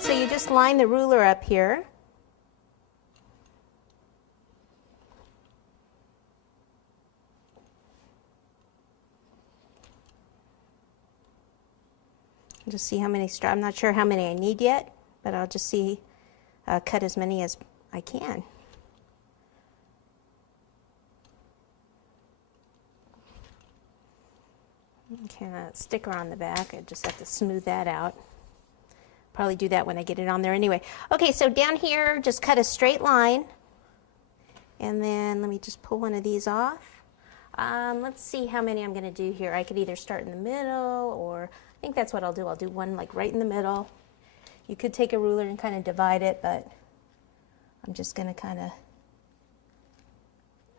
so you just line the ruler up here. Just see how many stripes. I'm not sure how many I need yet, but I'll just see, cut as many as I can. Okay, that sticker on the back, I just have to smooth that out. Probably do that when I get it on there anyway. Okay, so down here, just cut a straight line. And then let me just pull one of these off. Let's see how many I'm gonna do here. I could either start in the middle, or I think that's what I'll do. I'll do one like right in the middle. You could take a ruler and kind of divide it, but I'm just gonna kind of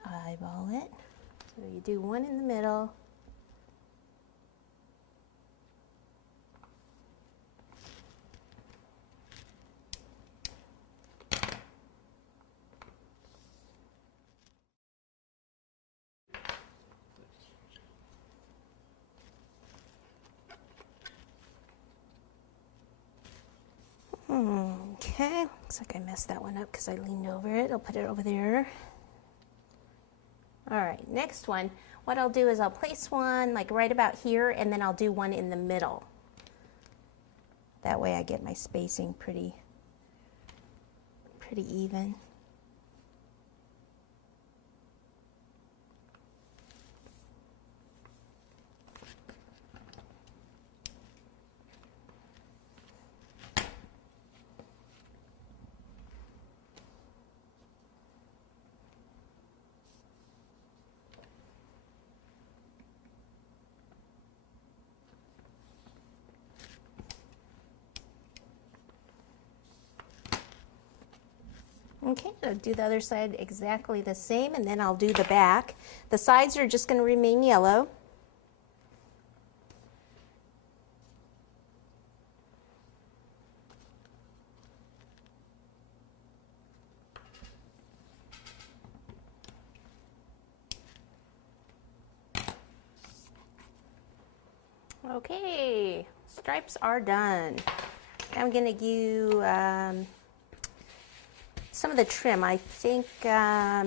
eyeball it. So you do one in the middle. Okay, looks like I messed that one up because I leaned over it. I'll put it over there. All right, next one. What I'll do is I'll place one like right about here, and then I'll do one in the middle. That way I get my spacing pretty even. Okay, I'll do the other side exactly the same, and then I'll do the back. The sides are just going to remain yellow. Okay, stripes are done. I'm going to do some of the trim. I think I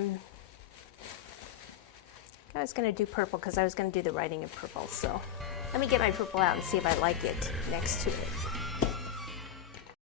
was going to do purple because I was going to do the writing in purple. So let me get my purple out and see if I like it next to it.